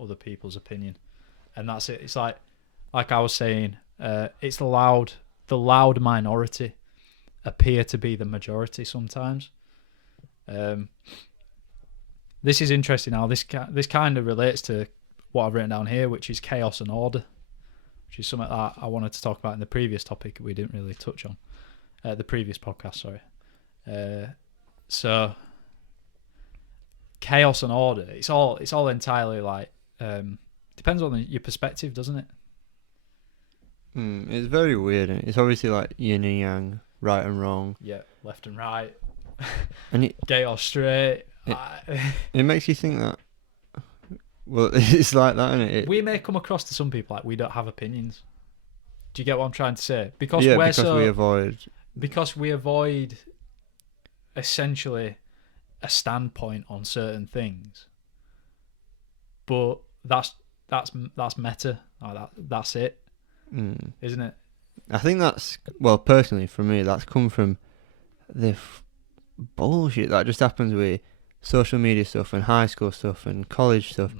other people's opinion, and that's it. It's like I was saying, it's the loud minority appear to be the majority sometimes. This is interesting now. This kind of relates to what I've written down here, which is chaos and order, which is something that I wanted to talk about in the previous topic we didn't really touch on, the previous podcast. Sorry. So chaos and order. It's all entirely like depends on your perspective, doesn't it? It's very weird. And it's obviously like yin and yang, right and wrong. Yeah, left and right, and gay or straight. It makes you think that. Well, it's like that, isn't it? We may come across to some people like we don't have opinions. Do you get what I'm trying to say? Because we avoid essentially a standpoint on certain things. But that's meta. Like that's it, isn't it? I think that's, well, personally for me, that's come from the bullshit that just happens with social media stuff and high school stuff and college stuff,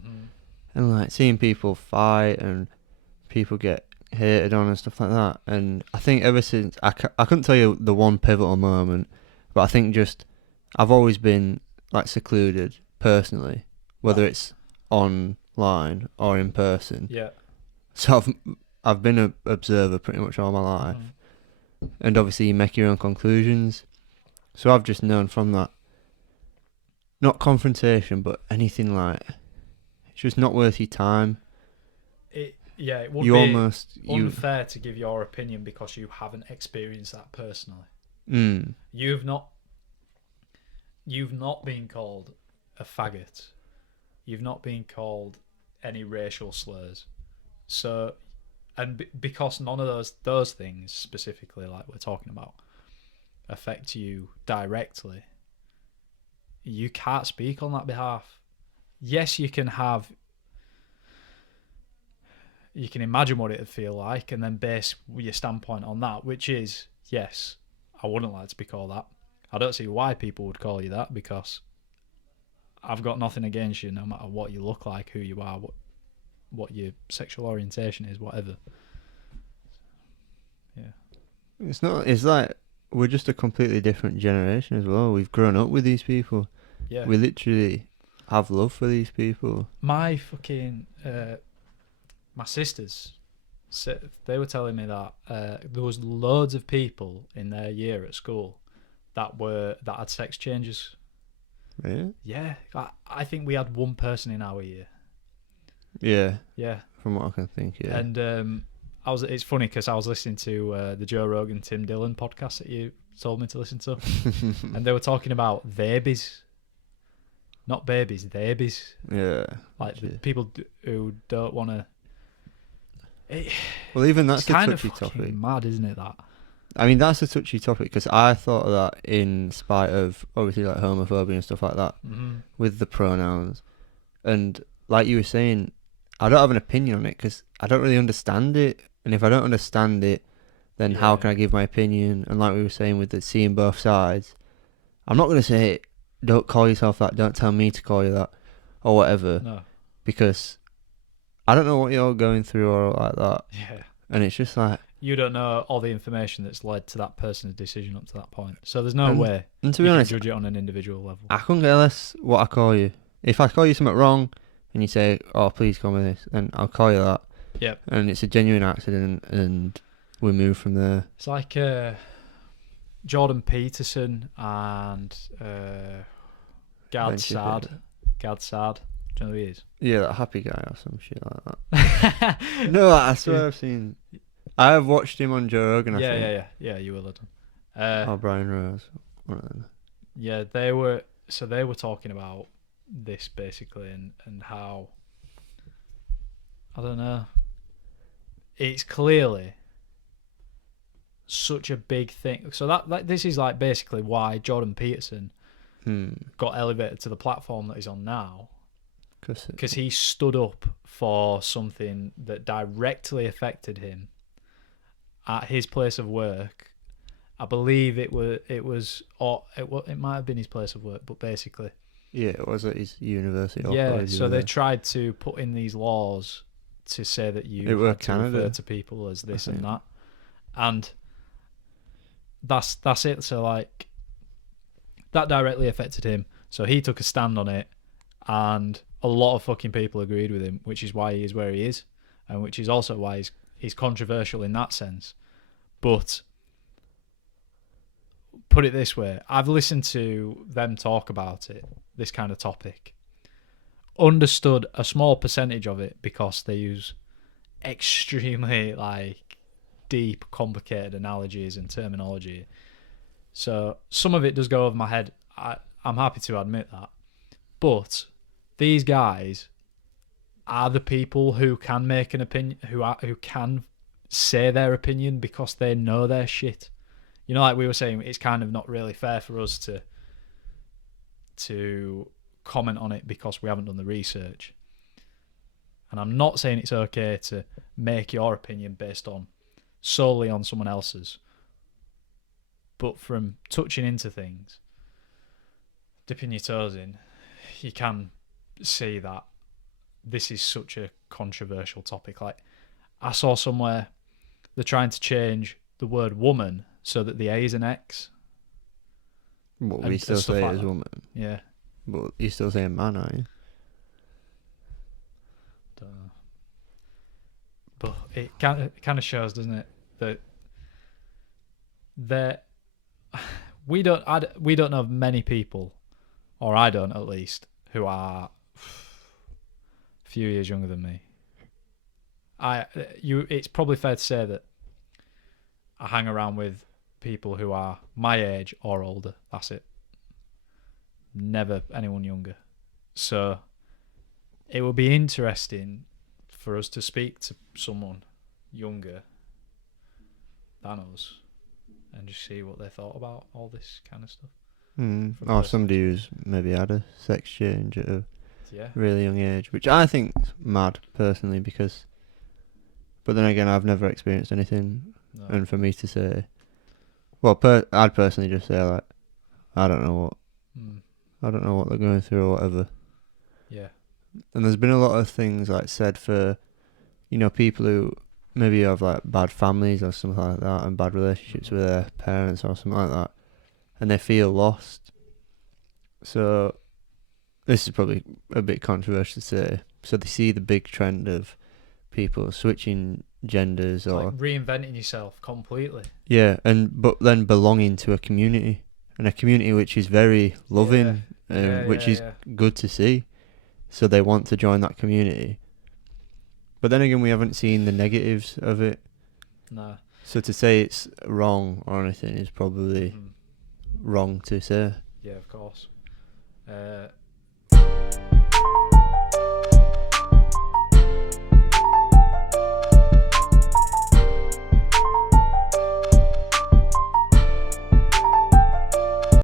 and like seeing people fight and people get hated on and stuff like that. And I think ever since I couldn't tell you the one pivotal moment, but I think just I've always been like secluded personally, whether it's online or in person. Yeah. So I've been an observer pretty much all my life, and obviously you make your own conclusions. So I've just known from that, not confrontation, but anything like, it's just not worth your time. It would be unfair to give your opinion because you haven't experienced that personally. You've not been called a faggot. You've not been called any racial slurs. So, and because none of those things specifically, like we're talking about, affect you directly, you can't speak on that behalf. Yes, you can imagine what it would feel like and then base your standpoint on that, which is, yes, I wouldn't like to be called that. I don't see why people would call you that, because I've got nothing against you, no matter what you look like, who you are, what your sexual orientation is, whatever. Yeah. It's like we're just a completely different generation as well. We've grown up with these people. Yeah. We literally have love for these people. My fucking my sisters, they were telling me that there was loads of people in their year at school that had sex changes. Really? Yeah. I think we had one person in our year. Yeah. Yeah. From what I can think, yeah. And it's funny because I was listening to the Joe Rogan Tim Dillon podcast that you told me to listen to, and they were talking about babies, not babies, babies. Yeah. Like the people who don't want to. Well, even that's a kind touchy of topic. Mad, isn't it? That. I mean, that's a touchy topic because I thought of that in spite of obviously like homophobia and stuff like that with the pronouns, and like you were saying, I don't have an opinion on it because I don't really understand it. And if I don't understand it, then how can I give my opinion? And like we were saying with the seeing both sides, I'm not going to say, don't call yourself that, don't tell me to call you that, or whatever. No. Because I don't know what you're going through or like that. Yeah. And it's just like... You don't know all the information that's led to that person's decision up to that point. So there's no way and to be honest, can judge it on an individual level. I couldn't care less what I call you. If I call you something wrong and you say, oh, please call me this, then I'll call you that. Yep. And it's a genuine accident and we move from there. It's like Jordan Peterson and Gad Saad. Gad Saad. Do you know who he is? Yeah, that happy guy or some shit like that. No, I swear I've seen... I have watched him on Joe Rogan, I think. Yeah, you will have done. Or Brian Rose. One of them. Yeah, they were talking about this basically and how... I don't know. It's clearly such a big thing. So that this is like basically why Jordan Peterson got elevated to the platform that he's on now. Because he stood up for something that directly affected him at his place of work. I believe it might have been his place of work, but basically Yeah, it was at his university or Yeah, college. so over they there. tried to put in these laws to say that It you were had to refer Canada, to people as this I and think. that, and that's it. So like that directly affected him. So he took a stand on it, and a lot of fucking people agreed with him, which is why he is where he is, and which is also why he's controversial in that sense. But put it this way, I've listened to them talk about it, this kind of topic, understood a small percentage of it because they use extremely like deep, complicated analogies and terminology. So some of it does go over my head. I'm happy to admit that. But these guys are the people who can make an opinion, who can say their opinion because they know their shit. You know, like we were saying, it's kind of not really fair for us to comment on it because we haven't done the research. And I'm not saying it's okay to make your opinion based on solely on someone else's, but from touching into things, dipping your toes in, you can see that this is such a controversial topic. Like, I saw somewhere they're trying to change the word woman so that the A is an X. But we And still stuff say like it as that. woman. Yeah. But you're still saying man, aren't you? Don't know. But it kind of shows, doesn't it, that we don't know of many people, or I don't at least, who are a few years younger than me. It's probably fair to say that I hang around with people who are my age or older. That's it. Never anyone younger. So it would be interesting for us to speak to someone younger than us and just see what they thought about all this kind of stuff. Or somebody who's maybe had a sex change at a Yeah. really young age, which I think's mad personally because. But then again, I've never experienced anything, No. and for me to say, well, I'd personally just say like, I don't know what they're going through or whatever. Yeah. And there's been a lot of things like said for, people who maybe have like bad families or something like that and bad relationships with their parents or something like that, and they feel lost. So this is probably a bit controversial to say. So they see the big trend of people switching genders It's or like reinventing yourself completely. yeah, but then belonging to a community, and a community which is very loving, which is good to see. So they want to join that community. But then again, we haven't seen the negatives of it. No. So to say it's wrong or anything is probably wrong to say. Yeah, of course.